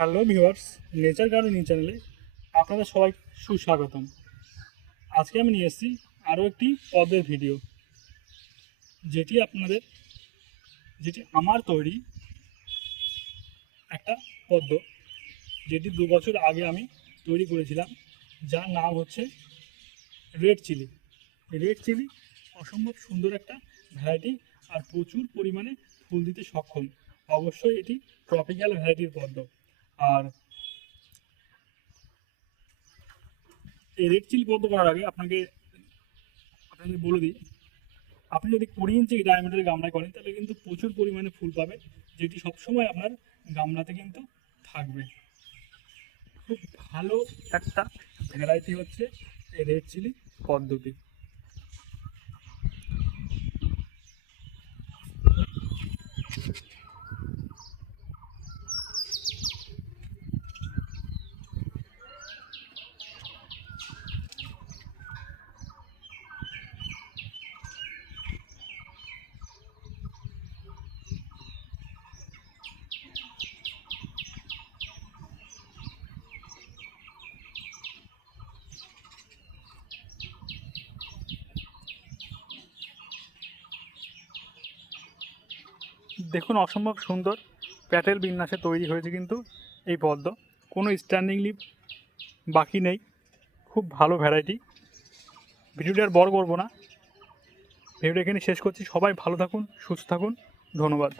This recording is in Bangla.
হ্যালো ভিউয়ার্স, নেচার গার্ডেনিং চ্যানেলে আপনাদের সবাই সুস্বাগতম। আজকে আমি নিয়ে এসেছি আরও একটি পদ্মের ভিডিও, যেটি আমার তৈরি একটা পদ্ম, যেটি 2 বছর আগে আমি তৈরি করেছিলাম, যার নাম হচ্ছে রেড চিলি। রেড চিলি অসম্ভব সুন্দর একটা ভ্যারাইটি আর প্রচুর পরিমাণে ফুল দিতে সক্ষম। অবশ্যই এটি ট্রপিক্যাল ভ্যারাইটির পদ্ম। আর এই রেড চিলি পদ্ম করার আগে আপনাকে বলে দিই, আপনি যদি 20 ইঞ্চি ডায়ামিটারের গামলায় করেন তাহলে কিন্তু প্রচুর পরিমাণে ফুল পাবেন, যেটি সবসময় আপনার গামলাতে কিন্তু থাকবে। খুব ভালো একটা ভ্যারাইটি হচ্ছে এই রেড চিলি পদ্মটি। দেখুন, অসম্ভব সুন্দর প্যাটেল বিন্যাসে তৈরি হয়েছে কিন্তু এই পদ্ম। কোনো স্ট্যান্ডিং লিভ বাকি নেই। খুব ভালো ভ্যারাইটি। ভিডিওটি আর বড় করবো না, ভিডিওটা এখানে শেষ করছি। সবাই ভালো থাকুন, সুস্থ থাকুন, ধন্যবাদ।